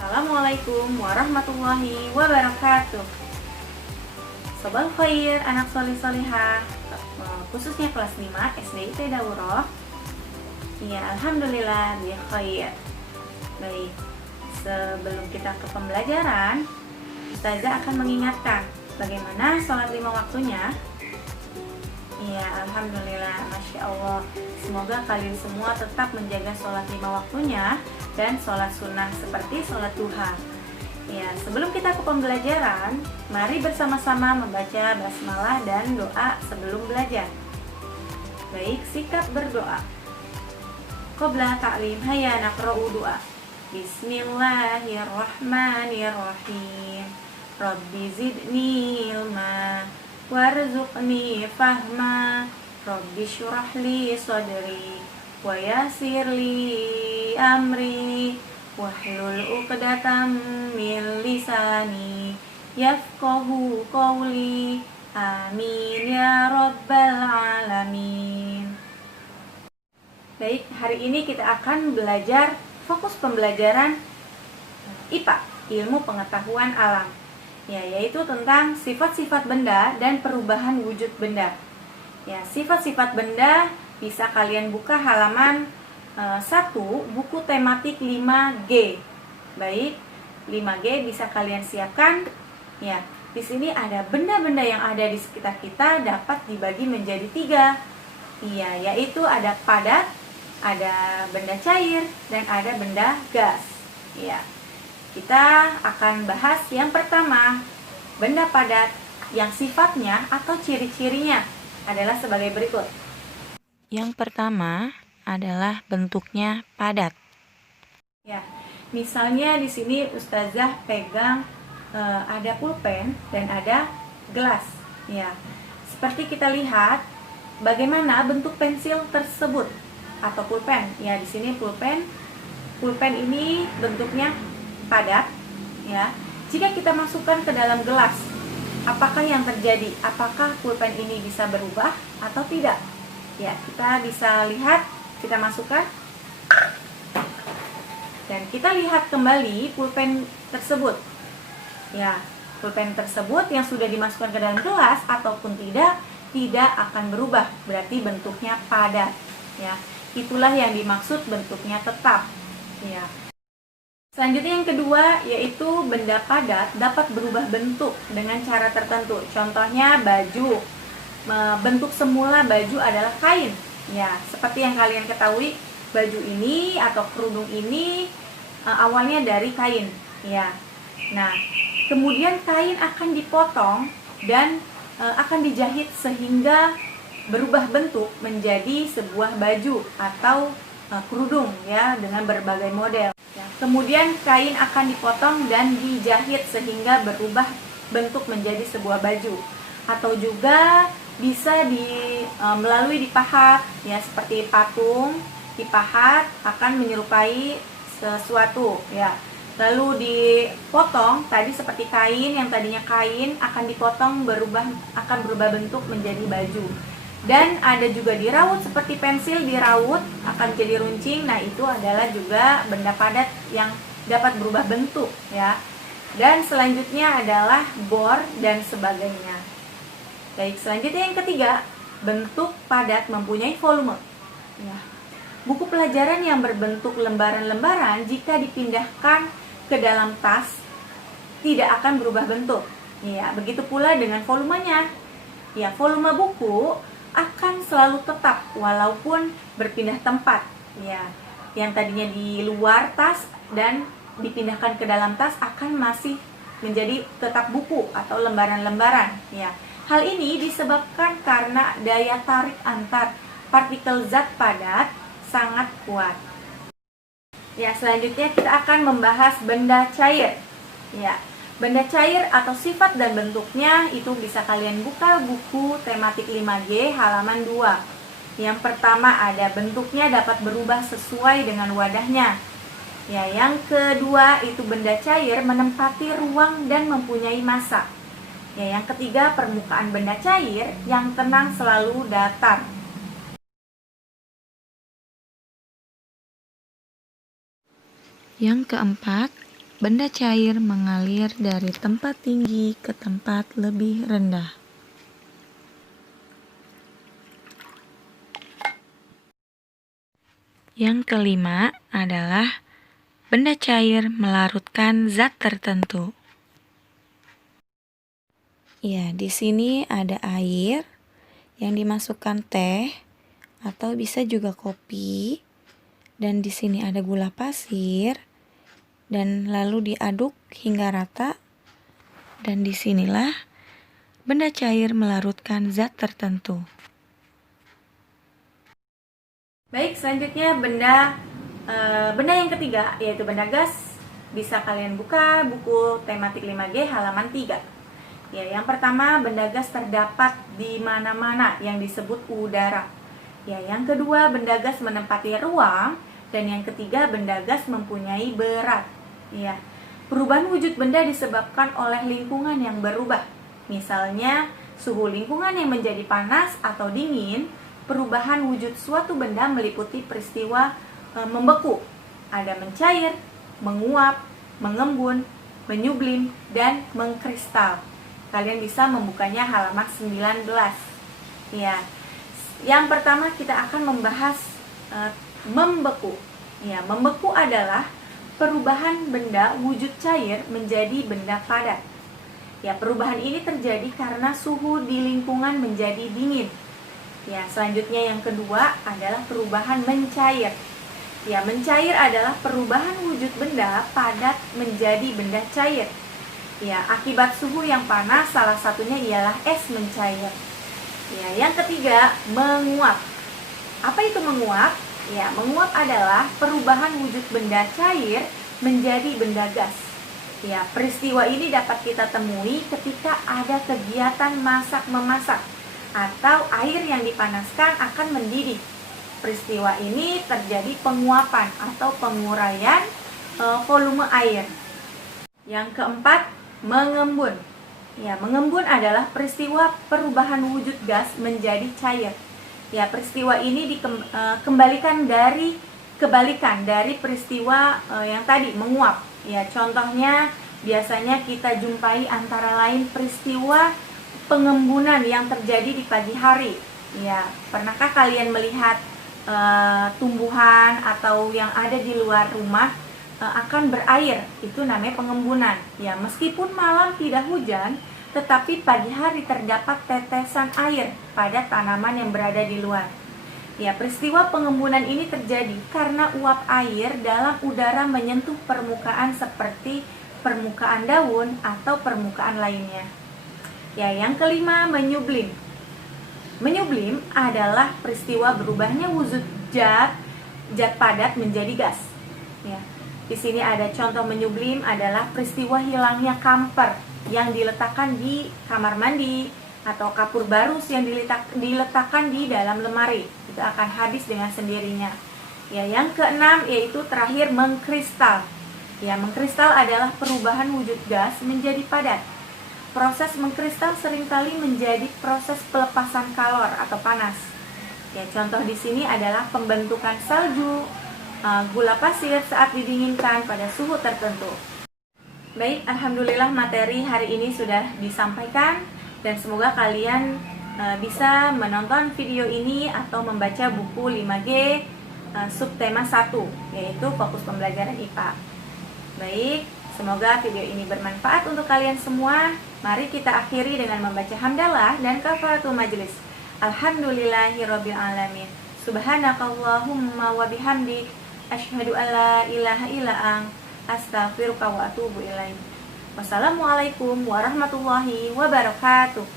Assalamualaikum warahmatullahi wabarakatuh. Sobal khair, anak solih solihah, khususnya kelas 5 SDIT Daurah. Ya, alhamdulillah bi khair. Baik, sebelum kita ke pembelajaran, Ustazah akan mengingatkan bagaimana sholat 5 waktunya. Ya, alhamdulillah, masya Allah. Semoga kalian semua tetap menjaga sholat 5 waktunya dan sholat sunnah seperti sholat duha. Ya, sebelum kita ke pembelajaran, mari bersama-sama membaca basmalah dan doa sebelum belajar. Baik, sikap berdoa. Qabla ta'lim hayya naqra'u doa. Bismillahirrahmanirrahim. Rabbi zidni ilma warzuqni fahma. Rabbi syurah li sadri wa yassir li amri wahlul 'uqdatam min lisani yafqahu qawli. Amin ya rabbal alamin. Baik, hari ini kita akan belajar fokus pembelajaran IPA, ilmu pengetahuan alam. Ya, yaitu tentang sifat-sifat benda dan perubahan wujud benda. Ya, sifat-sifat benda bisa kalian buka halaman 1, buku tematik 5G. Baik, 5G bisa kalian siapkan. Ya, di sini ada benda-benda yang ada di sekitar kita dapat dibagi menjadi 3. Iya, yaitu ada padat, ada benda cair, dan ada benda gas. Ya, kita akan bahas yang pertama, benda padat yang sifatnya atau ciri-cirinya adalah sebagai berikut. Yang pertama adalah bentuknya padat. Ya, misalnya di sini Ustazah pegang ada pulpen dan ada gelas. Ya, seperti kita lihat bagaimana bentuk pensil tersebut atau pulpen. Ya, di sini pulpen. Pulpen ini bentuknya padat. Ya, jika kita masukkan ke dalam gelas, apakah yang terjadi? Apakah pulpen ini bisa berubah atau tidak? Ya, kita bisa lihat, kita masukkan dan kita lihat kembali pulpen tersebut. Ya, pulpen tersebut yang sudah dimasukkan ke dalam gelas ataupun tidak akan berubah, berarti bentuknya padat. Ya, itulah yang dimaksud bentuknya tetap. Ya. Selanjutnya yang kedua yaitu benda padat dapat berubah bentuk dengan cara tertentu. Contohnya baju. Bentuk semula baju adalah kain. Ya, seperti yang kalian ketahui, baju ini atau kerudung ini awalnya dari kain. Ya. Nah, kemudian kain akan dipotong dan akan dijahit sehingga berubah bentuk menjadi sebuah baju atau kerudung ya dengan berbagai model. Ya. Kemudian kain akan dipotong dan dijahit sehingga berubah bentuk menjadi sebuah baju. Atau juga bisa melalui dipahat ya, seperti patung dipahat akan menyerupai sesuatu ya. Lalu dipotong tadi seperti kain, yang tadinya kain akan dipotong akan berubah bentuk menjadi baju. Dan ada juga diraut seperti pensil diraut akan jadi runcing. Nah, itu adalah juga benda padat yang dapat berubah bentuk ya. Dan selanjutnya adalah bor dan sebagainya. Baik, selanjutnya yang ketiga, bentuk padat mempunyai volume. Ya. Buku pelajaran yang berbentuk lembaran-lembaran jika dipindahkan ke dalam tas tidak akan berubah bentuk. Ya, begitu pula dengan volumenya. Ya, volume buku akan selalu tetap walaupun berpindah tempat. Ya, yang tadinya di luar tas dan dipindahkan ke dalam tas akan masih menjadi tetap buku atau lembaran-lembaran. Ya, hal ini disebabkan karena daya tarik antar partikel zat padat sangat kuat. Ya, selanjutnya kita akan membahas benda cair. Ya, benda cair atau sifat dan bentuknya itu bisa kalian buka buku tematik 5G halaman 2. Yang pertama ada bentuknya dapat berubah sesuai dengan wadahnya. Ya, yang kedua itu benda cair menempati ruang dan mempunyai massa. Ya, yang ketiga permukaan benda cair yang tenang selalu datar. Yang keempat benda cair mengalir dari tempat tinggi ke tempat lebih rendah. Yang kelima adalah benda cair melarutkan zat tertentu. Ya, di sini ada air yang dimasukkan teh atau bisa juga kopi, dan di sini ada gula pasir dan lalu diaduk hingga rata, dan disinilah benda cair melarutkan zat tertentu. Baik, selanjutnya benda yang ketiga yaitu benda gas. Bisa kalian buka buku tematik 5G halaman 3. Ya, yang pertama, benda gas terdapat di mana-mana yang disebut udara. Ya, yang kedua, benda gas menempati ruang, dan yang ketiga, benda gas mempunyai berat. Ya, perubahan wujud benda disebabkan oleh lingkungan yang berubah. Misalnya, suhu lingkungan yang menjadi panas atau dingin. Perubahan wujud suatu benda meliputi peristiwa membeku, ada mencair, menguap, mengembun, menyublim, dan mengkristal. Kalian bisa membukanya halaman 19. Ya, yang pertama kita akan membahas membeku. Ya, membeku adalah perubahan benda wujud cair menjadi benda padat. Ya, perubahan ini terjadi karena suhu di lingkungan menjadi dingin. Ya, selanjutnya yang kedua adalah perubahan mencair. Ya, mencair adalah perubahan wujud benda padat menjadi benda cair. Ya, akibat suhu yang panas, salah satunya ialah es mencair. Ya, yang ketiga, menguap. Apa itu menguap? Ya, menguap adalah perubahan wujud benda cair menjadi benda gas. Ya, peristiwa ini dapat kita temui ketika ada kegiatan masak-memasak atau air yang dipanaskan akan mendidih. Peristiwa ini terjadi penguapan atau penguraian volume air. Yang keempat, mengembun. Ya, mengembun adalah peristiwa perubahan wujud gas menjadi cair. Ya, peristiwa ini kebalikan dari peristiwa yang tadi menguap. Ya, contohnya biasanya kita jumpai antara lain peristiwa pengembunan yang terjadi di pagi hari. Ya, pernahkah kalian melihat tumbuhan atau yang ada di luar rumah akan berair? Itu namanya pengembunan. Ya, meskipun malam tidak hujan, tetapi pagi hari terdapat tetesan air pada tanaman yang berada di luar. Ya, peristiwa pengembunan ini terjadi karena uap air dalam udara menyentuh permukaan seperti permukaan daun atau permukaan lainnya. Ya, yang kelima, menyublim. Menyublim adalah peristiwa berubahnya wujud zat padat menjadi gas. Ya, di sini ada contoh menyublim adalah peristiwa hilangnya kamper yang diletakkan di kamar mandi atau kapur barus yang diletakkan di dalam lemari. Itu akan habis dengan sendirinya. Ya, yang keenam yaitu terakhir mengkristal. Ya, mengkristal adalah perubahan wujud gas menjadi padat. Proses mengkristal seringkali menjadi proses pelepasan kalor atau panas. Ya, contoh di sini adalah pembentukan salju, gula pasir saat didinginkan pada suhu tertentu. Baik, alhamdulillah materi hari ini sudah disampaikan dan semoga kalian bisa menonton video ini atau membaca buku 5G subtema 1, yaitu fokus pembelajaran IPA. Baik, semoga video ini bermanfaat untuk kalian semua. Mari kita akhiri dengan membaca hamdalah dan kafaratul majlis. Alhamdulillahirabbil alamin. Subhanakallahumma wa bihamdik asyhadu an la ilaha illa anta astaghfiruka wa atubu ilaik. Wassalamualaikum warahmatullahi wabarakatuh.